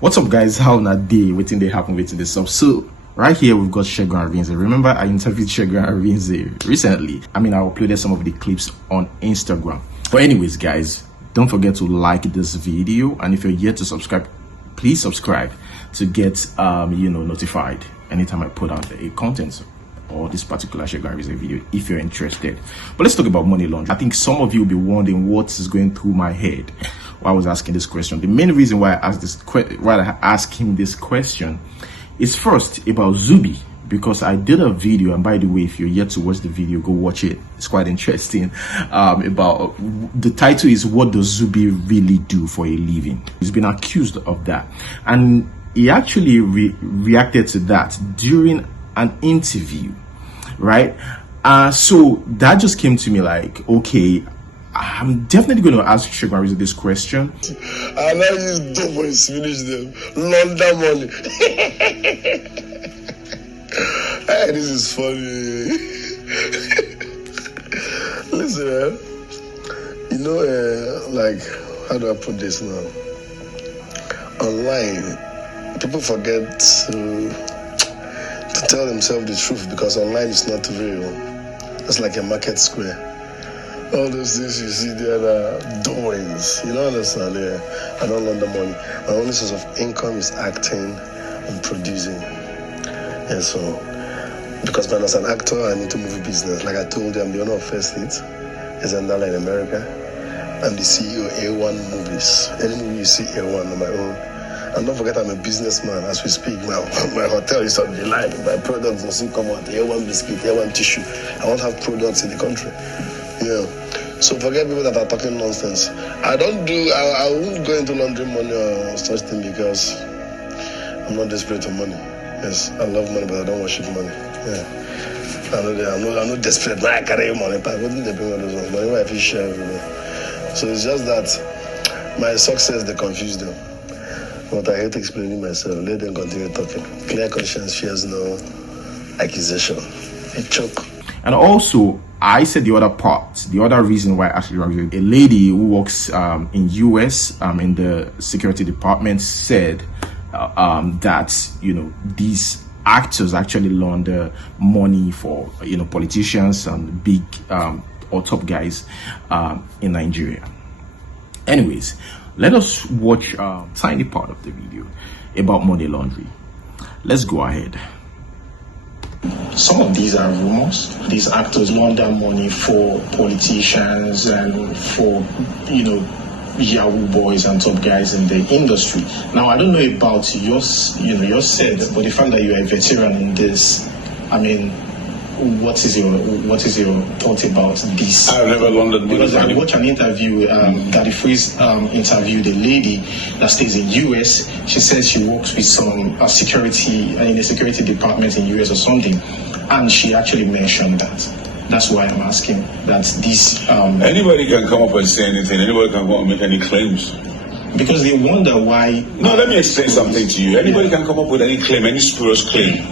What's up, guys? How na day? Waiting they happen, waiting this up. So right here we've got Segun and Arinze. Remember I interviewed Segun and Arinze recently. I uploaded some of the clips on Instagram. But anyways, guys, don't forget to like this video, and if you're yet to subscribe, please subscribe to get notified anytime I put out a content or this particular Segun and Arinze video if you're interested. But let's talk about money laundering. I think some of you will be wondering what is going through my head while I was asking this question. The main reason why I asked him this question is first about Zubby, because I did a video, and by the way, if you're yet to watch the video, go watch it. It's quite interesting. About the title is "What Does Zubby Really Do for a Living?" He's been accused of that, and he actually reacted to that during an interview, right? So that just came to me like, okay, I'm definitely going to ask Segun and Arinze this question. I now use dope boys to finish them. Launder money. Hey, this is funny. Listen, like, how do I put this now? Online, people forget to tell themselves the truth, because online is not real. It's like a market square. All those things you see there are doings. You don't understand, I don't want the money. My only source of income is acting and producing. And so, because when I was an actor, I'm into movie business. Like I told you, I'm the owner of First Hit. It's in America. I'm the CEO of A1 Movies. Any movie you see A1 on my own. And don't forget, I'm a businessman. As we speak, my hotel is on the line. My products will soon come out. A1 biscuit, A1 tissue. I won't have products in the country. Yeah. So forget people that are talking nonsense. I won't go into laundering money or such thing, because I'm not desperate for money. Yes, I love money, but I don't worship money. Yeah. I'm not desperate. I carry money, but I wouldn't depend on those money. I feel share everywhere. So it's just that my success, they confuse them. But I hate explaining myself. Let them continue talking. Clear conscience fears no accusation. A choke. And also, I said the other part, the other reason why actually a lady who works in US in the security department said that these actors actually launder money for politicians and big or top guys in Nigeria. Anyways, let us watch a tiny part of the video about money laundering. Let's go ahead. Some of these are rumors. These actors launder money for politicians and for, Yahoo boys and top guys in the industry. Now, I don't know about your said, but the fact that you are a veteran in this, what is your thought about this? I've never laundered money. Because I watched an interview, Daddy Freeze interviewed a lady that stays in US. She says she works with some security in a security department in US or something, and she actually mentioned that. That's why I'm asking that this. Anybody can come up and say anything. Anybody can come up and make any claims. Because they wonder why. No, let me explain something to you. Anybody can come up with any claim, any spurious claim.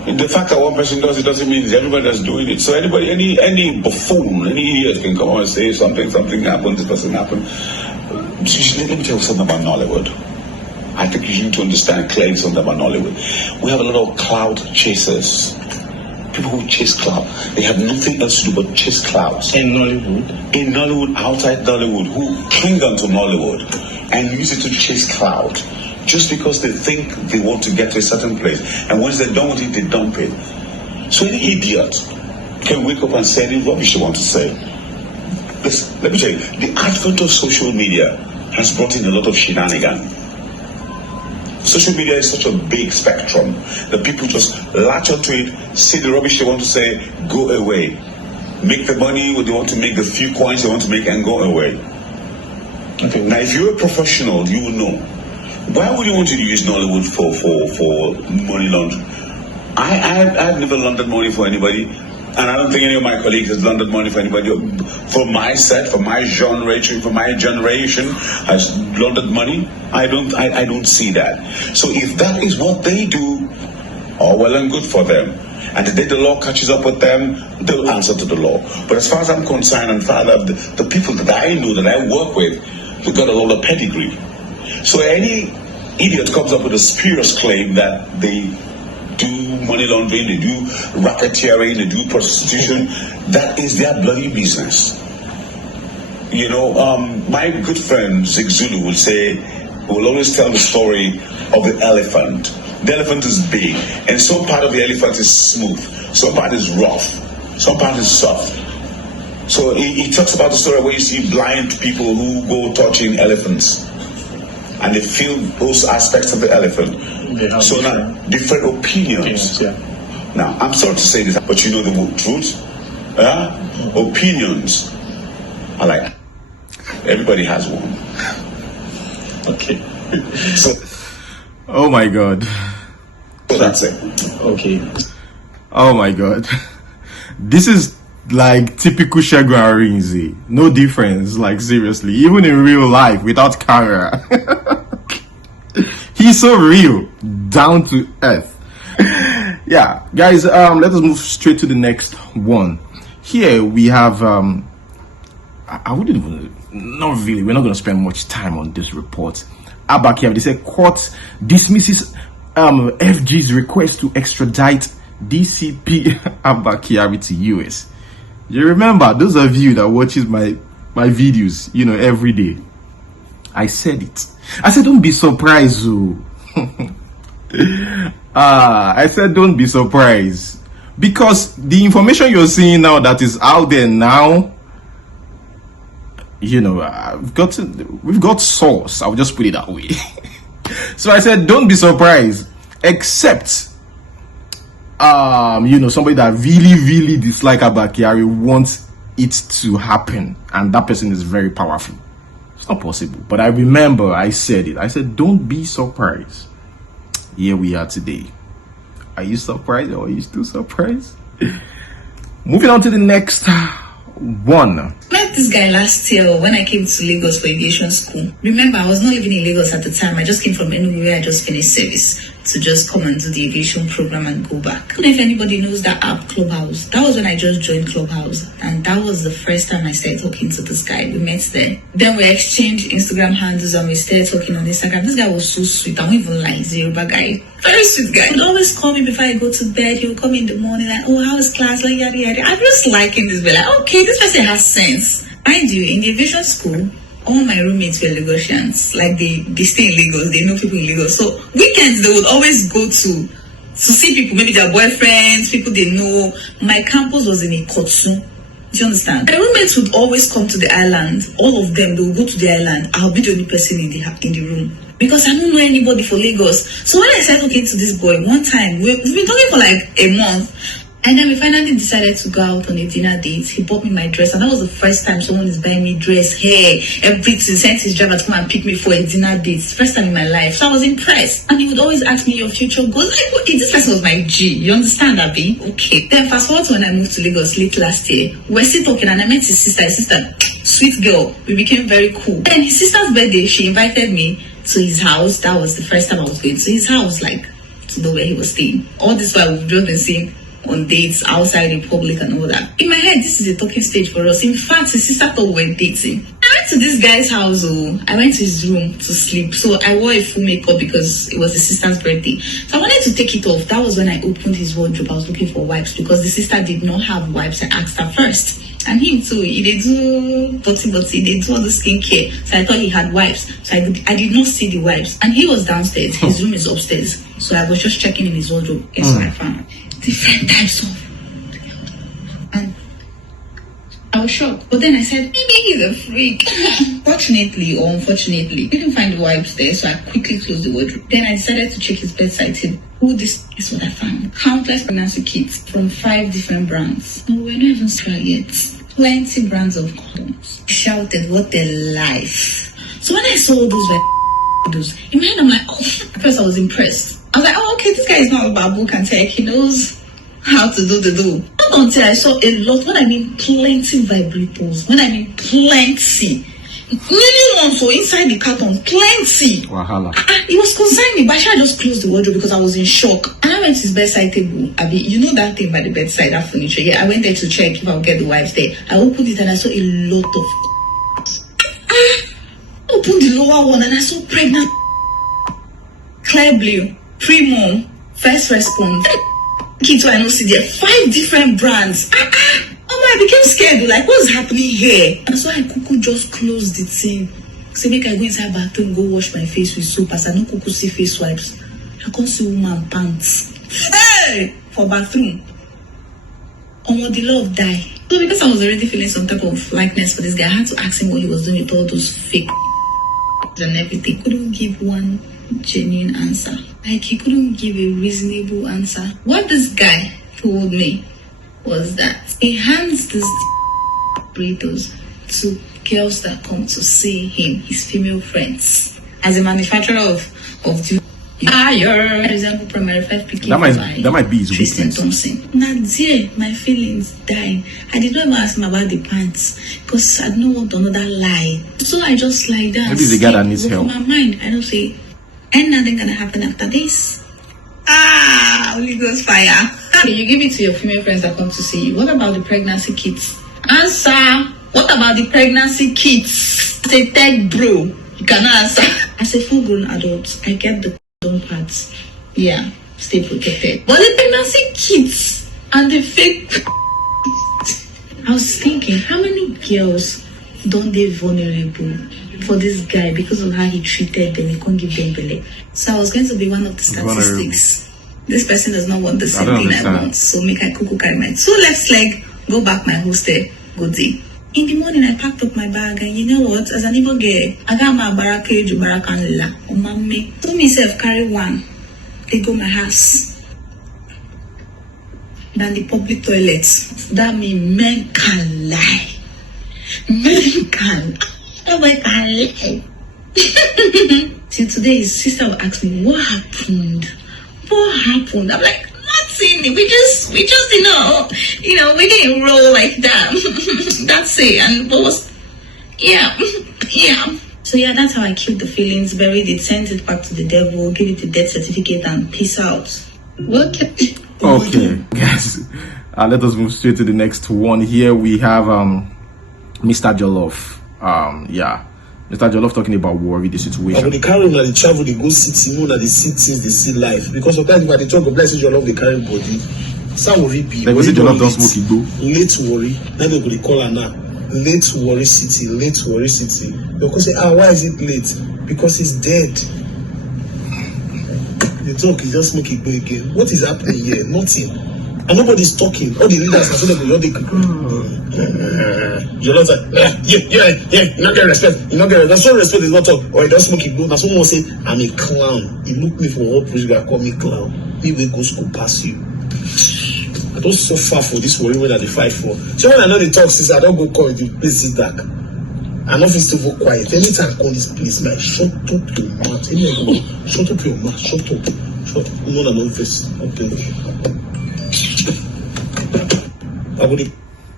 The fact that one person does it doesn't mean it's everybody that's doing it. So anybody, any buffoon, any idiot can come on and say something happened, this person happened. Let me tell you something about Nollywood. I think you need to understand clearly something about Nollywood. We have a lot of cloud chasers. People who chase cloud. They have nothing else to do but chase clouds. In Nollywood? In Nollywood, outside Nollywood, who cling on to Nollywood and use it to chase cloud. Just because they think they want to get to a certain place, and once they're done with it, they dump it. So any idiot can wake up and say any rubbish they want to say. Listen, let me tell you, the advent of social media has brought in a lot of shenanigans. Social media is such a big spectrum that people just latch onto it, say the rubbish they want to say, go away. Make the money they want to make, the few coins they want to make, and go away. Okay. Now, if you're a professional, you will know. Why would you want to use Nollywood for money laundering? I've never laundered money for anybody, and I don't think any of my colleagues has laundered money for anybody. For my set, for my generation, has laundered money. I don't see that. So if that is what they do, all well and good for them. And the day the law catches up with them, they'll answer to the law. But as far as I'm concerned, and far as the people that I know, that I work with, they've got a lot of pedigree. So any idiot comes up with a spurious claim that they do money laundering, they do racketeering, they do prostitution. That is their bloody business. You know, my good friend Segun will say, will always tell the story of the elephant. The elephant is big, and some part of the elephant is smooth, some part is rough, some part is soft. So he talks about the story where you see blind people who go touching elephants, and they feel those aspects of the elephant. So now, different opinions. Yeah. Now, I'm sorry to say this, but you know the truth. Opinions are like, everybody has one. Okay. So, Oh my God. so that's it. Okay. Oh my God. This is like typical Segun Arinze. No difference, like seriously. Even in real life, without camera. He's so real, down to earth. Yeah, guys, let us move straight to the next one. Here we have, I wouldn't even, not really, we're not going to spend much time on this report. Abakia, they said court dismisses FG's request to extradite DCP Abakia to US. You remember, those of you that watches my videos, you know, every day, I said it. I said, don't be surprised, I said, don't be surprised, because the information you're seeing now that is out there now, you know, we've got source. I'll just put it that way. So I said, don't be surprised, except, you know, somebody that really dislike Abakiari wants it to happen, and that person is very powerful. It's not possible. But I remember I said it. I said, don't be surprised. Here we are today. Are you surprised, or are you still surprised? Moving on to the next one. Met this guy last year when I came to Lagos for aviation school. Remember, I was not living in Lagos at the time. I just came from Enugu where I just finished service to just come and do the aviation program and go back. I don't know if anybody knows that app, Clubhouse. That was when I just joined Clubhouse, and that was the first time I started talking to this guy. We met there. Then we exchanged Instagram handles and we started talking on Instagram. This guy was so sweet. I won't even lie. He's a Yoruba guy. Very sweet guy. He would always call me before I go to bed. He would call me in the morning like, oh, how is class? Like, yada, yada. I'm just liking this. But like, okay, this person has sense. Mind you, in the aviation school, all my roommates were Lagosians. Like, they stay in Lagos. They know people in Lagos. So weekends, they would always go to see people, maybe their boyfriends, people they know. My campus was in Ikotsu. Do you understand? My roommates would always come to the island. All of them, they would go to the island. I'll be the only person in the room, because I don't know anybody for Lagos. So when I started talking to this boy, one time, we've been talking for like a month, and then we finally decided to go out on a dinner date. He bought me my dress, and that was the first time someone is buying me dress, hair, everything. Sent his driver to come and pick me for a dinner date. First time in my life. So I was impressed. And he would always ask me your future goals. Like, okay, this person was my G. You understand, Abby? Okay. Then fast forward to when I moved to Lagos late last year. We were still talking, and I met his sister. His sister, sweet girl. We became very cool. Then his sister's birthday, she invited me to his house. That was the first time I was going to his house, like, to know where he was staying. All this while we've just been seeing on dates outside in public and all that. In my head, this is a talking stage for us. In fact, his sister thought we were dating. I went to this guy's house. I went to his room to sleep. So I wore a full makeup because it was his sister's birthday. So I wanted to take it off. That was when I opened his wardrobe. I was looking for wipes because the sister did not have wipes. I asked her first. And him too, he did do butty, they do all the skincare. So I thought he had wipes. So I did not see the wipes. And he was downstairs. His room is upstairs. So I was just checking in his wardrobe. Guess what I found? Different types of. And I was shocked. But then I said, maybe he's a freak. Fortunately or unfortunately, I didn't find the wipes there. So I quickly closed the wardrobe. Then I decided to check his bedside table. Oh, this is what I found. Countless pregnancy kits from 5 different brands. No, we're not even sure yet. Plenty brands of condoms. I shouted, what a life. So when I saw those in my head, I'm like, oh, at first I was impressed. I was like, oh, okay, this guy is not about book and tech. He knows how to do the do. Not until I saw a lot, when I mean plenty vibrators, when I mean plenty. Nearly one, so inside the carton, plenty. Wahala. It was concerning me, but I just closed the wardrobe because I was in shock. And I went to his bedside table. Abi, you know that thing by the bedside, that furniture? Yeah, I went there to check if I would get the wipes there. I opened it and I saw a lot of. I opened the lower one and I saw pregnant. Clear Blue, Primo, First Response. Kito, I know see there 5 different brands. Oh my, I became scared. Like, what's happening here? And so I kuku just closed the thing. Say make I go inside bathroom, go wash my face with soap. As I no kuku see face wipes, I can't see woman pants. Hey, for bathroom. The love die. So because I was already feeling some type of likeness for this guy, I had to ask him what he was doing with all those fake and everything. Couldn't give one genuine answer. Like, he couldn't give a reasonable answer. What this guy told me was that he hands this burritos to girls that come to see him, his female friends. As a manufacturer of the example, primary 5 picking that might be his Tristan weakness. Thompson. Now, dear, my feelings died. I did not even ask him about the pants because I don't want another lie. So I just lie down. Maybe the guy that needs help. In my mind, I don't say, ain't nothing gonna happen after this. Holy Ghost fire. You give it to your female friends that come to see you. What about the pregnancy kits? Answer. What about the pregnancy kits? Say, tech bro. You cannot answer. As a full-grown adult, I get the parts. Yeah, stay protected. But the pregnancy kits and the fake. I was thinking, how many girls don't they vulnerable for this guy because of how he treated them? He can't give them belly. So I was going to be one of the statistics. This person does not want the same thing I want, so make I cuckoo carry mine. So left leg, go back my hostel, go day. In the morning, I packed up my bag, and you know what? As an Igbo girl, I got my baraka, barakanla, umame. So myself carry one. They go my house. Then the public toilets. That mean men can lie. Men can. Nobody can lie. Till today, his sister will ask me, what happened? What happened? I'm like, nothing. We just we didn't roll like that. That's it. And what was, yeah. So yeah, that's how I killed the feelings, buried it, sent it back to the devil, give it the death certificate, and peace out. Okay, guys. Let us move straight to the next one. Here we have Mr. Jollof. Mr. Jollof talking about worry, the situation. But they carry on, they travel, they go city, more than they see things, they see life. Because sometimes when they talk of blessings, Jollof, they carry body. Some worry be. They go say Jollof don't smoke it, go. Late worry. Then they go, they call her now. Late worry city, late worry city. Because say, why is it late? Because he's dead. The talk, he just make it go again. What is happening here? Nothing. And nobody's talking. All the leaders are so that you're not like, you not get respect. You not get respect. That's so respect is not talk. Or you don't smoke it go. Now someone say, I'm a clown. He look me for all project, call me clown. Me will go school pass you. I don't suffer for this worry when I fight for. So when I know the talk, since I don't go call the place is dark. I know if it's still go quiet. Anytime I call this place, like shut up your mouth. Shut up your mouth. Shut up. Shut up. No, no face. Okay.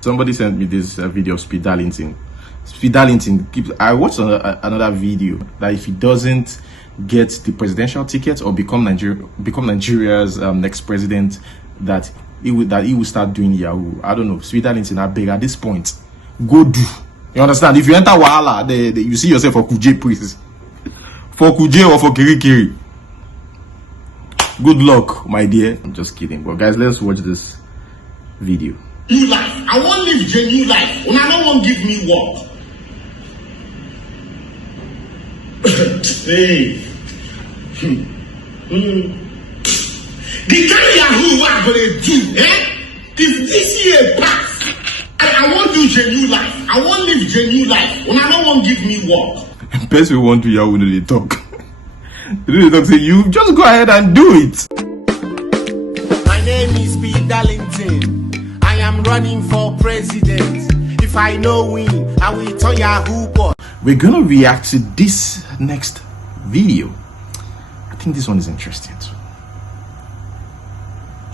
Somebody sent me this video of Speed Darlington. Speed Darlington I watched another video that if he doesn't get the presidential ticket or become Nigeria's next president, that he will start doing Yahoo. I don't know. Speed Darlington, I beg at this point, go do. You understand? If you enter Wahala, you see yourself for Kuje priest, for Kuje or for Kirikiri. Good luck, my dear. I'm just kidding. But guys, let's watch this video. New life. I want to live genuine life. When I don't want to give me work. Hey. The kind of Yahoo what I'm going to do, if this year pass, I want to do genuine life. I want to live genuine life. When I don't want to give me work. Best we want to Yahoo when they talk. They talk say you just go ahead and do it. My name is Speed Darlington. I am running for president. If I know win, I will turn Yahoo boy. We're gonna react to this next video. I think this one is interesting too.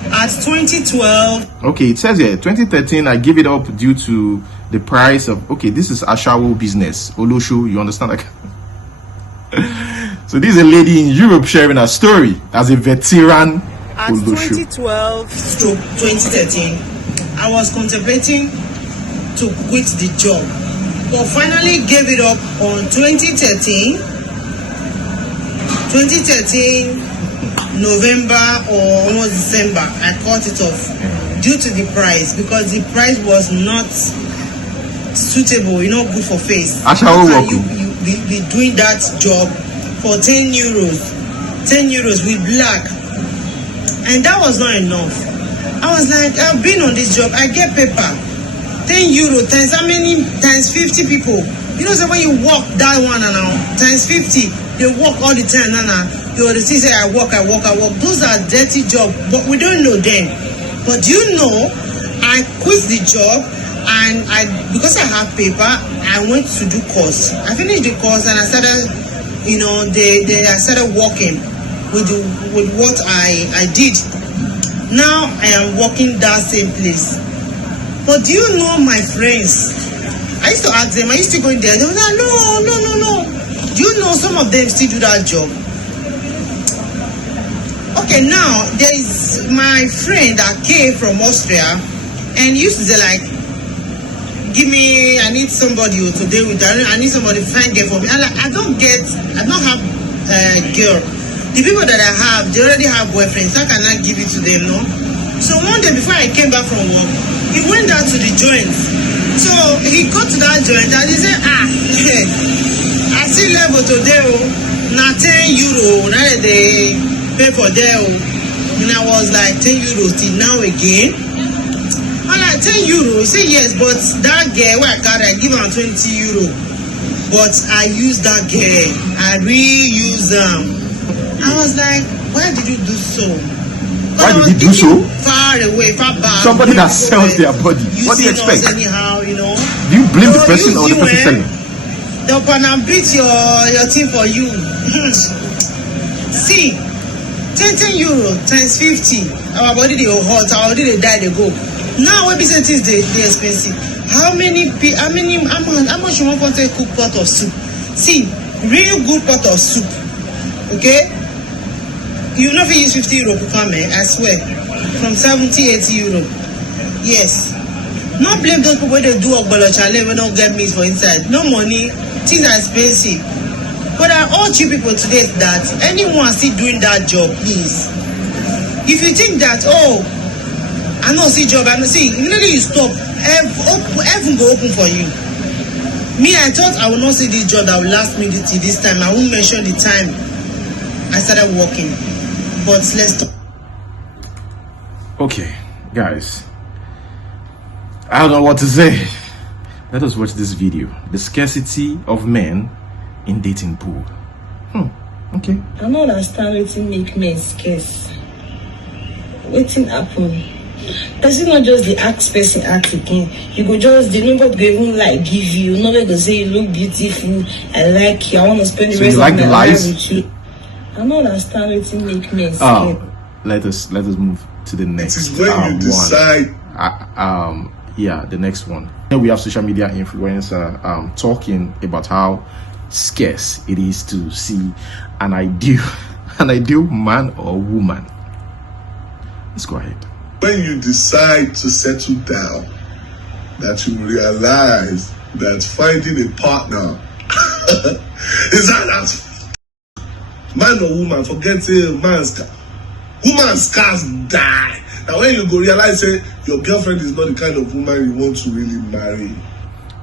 At 2012. Okay, it says here 2013 I give it up due to the price of, okay, this is Ashawo business. Olosho, you understand? Like, so this is a lady in Europe sharing her story as a veteran. At 2012 to 2013, I was contemplating to quit the job, but finally gave it up on 2013 2013 November or almost December, I cut it off due to the price, because the price was not suitable, not good for face. How can you be doing that job for 10 euros with black? And that was not enough. I was like, I've been on this job, I get paper. 10 euro times how many? Times 50 people. So when you walk that one now, times 50, they walk all the time now. You see, say I walk. Those are dirty jobs, but we don't know them. But I quit the job, and because I have paper, I went to do course. I finished the course, and I started, I started working with what I did. Now I am working that same place. But do you know my friends? I used to ask them, are you still going there? They were like, no. Do you know some of them still do that job? Okay, now there is my friend that came from Austria, and used to say like, I need somebody to deal with that. I need somebody to find girl for me. And like, I don't have a girl. The people that I have, they already have boyfriends. I cannot give it to them, no? So one day before I came back from work, he went down to the joint. So he got to that joint and he said, I still level today, now 10 euro, now they pay for there. And I was like, 10 euros till now again. I'm like, 10 euro. He said, yes, but that girl where I got it, I give her 20 euro. But I use that girl. I reuse them. I was like, why did you do so? Why did you do so? Far away, far back. Somebody that sells their body. What do you expect? Anyhow, Do you blame the person or the person selling? They'll gonna beat your team for you. See, 10 euro times 50. Our body they hot, our body they die, they go. Now what business is they expensive? How much you want to cook pot of soup? See, real good pot of soup. Okay? You know if you use 50 euro to come, I swear. From 70, 80 euro. Yes. Not blame those people they do Ogbolo challenge when don't get meat for inside. No money, things are expensive. But I urge you people today that anyone still doing that job, please. If you think that, I don't see job, immediately you stop, heaven go open for you. Me, I thought I would not see this job that will last me till this time. I won't mention the time I started working. But let's talk. Okay, guys, I don't know what to say. Let us watch this video. The scarcity of men in dating pool. Okay. I don't understand wetin make men scarce. Wetin happen? Person not just the ask person act again. You go just nobody go even like give you. Nobody go say you look beautiful. I like you. I want to spend the rest of my life with you. I don't understand wetin make men scared. Let us move to the next. It is when you decide. The next one. Here we have social media influencer talking about how scarce it is to see an ideal man or woman. Let's go ahead. When you decide to settle down, that you realize that finding a partner is that man or woman, forget it, woman's cars die. Now when you go realize your girlfriend is not the kind of woman you want to really marry.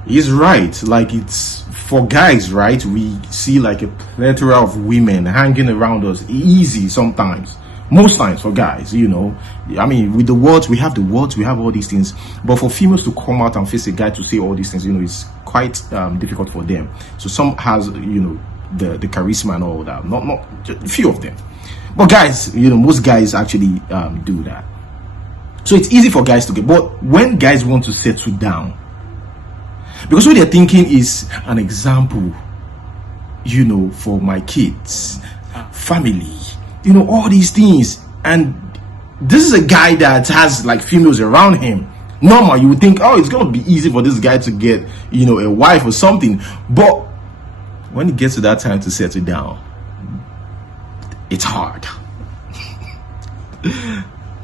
He's right. Like, it's for guys, right? We see like a plethora of women hanging around us easy sometimes. Most times for guys, I mean, with the words, we have all these things. But for females to come out and face a guy to say all these things, it's quite difficult for them. So some has, the charisma and all that. Not a few of them. But guys, most guys actually do that. So it's easy for guys to get. But when guys want to settle down, because what they're thinking is an example, for my kids, family, all these things. And this is a guy that has like females around him. Normal, you would think, it's gonna be easy for this guy to get, a wife or something. But when it gets to that time to settle down, it's hard.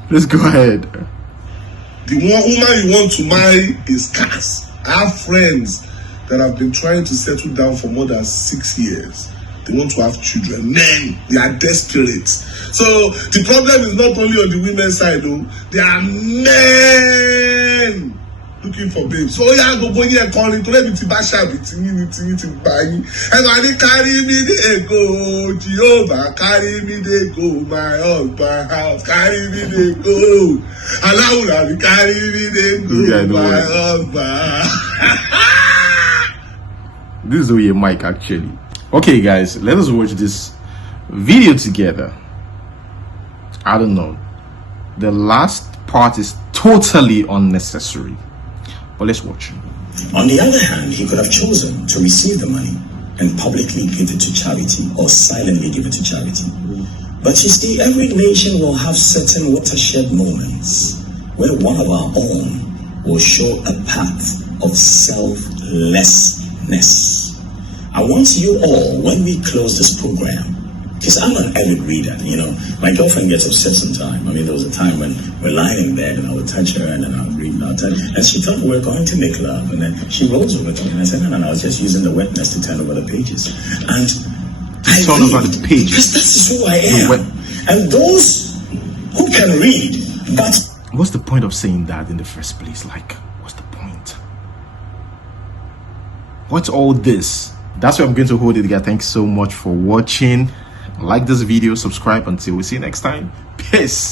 Let's go ahead. The one woman you want to marry is scarce. I have friends that have been trying to settle down for more than 6 years. They want to have children. Men, they are desperate. So the problem is not only on the women's side, though. There are men looking for babes. So yeah, go here calling to let me to bash up it. And I carry me they go, Jehovah, carry me they go, my husband house, carry me they go. Allah will carry me they go, my husband. This is your mic actually. Okay guys, let us watch this video together. I don't know, the last part is totally unnecessary, but let's watch. On the other hand, he could have chosen to receive the money and publicly give it to charity or silently give it to charity. But you see, every nation will have certain watershed moments where one of our own will show a path of selflessness. I want you all, when we close this program, because I'm an avid reader, you know, my girlfriend gets upset sometimes. I mean, there was a time when we're lying in bed and I would touch her and then I would read and I would touch her. And she thought we were going to make love. And then she rolls over to me and I said, no, I was just using the wetness to turn over the pages. And I turn over the pages. Because that's who I am. And those who can read, but... What's the point of saying that in the first place? Like, what's the point? What's all this? That's where I'm going to hold it, guys. Thanks so much for watching. Like this video, subscribe. Until we see you next time. Peace.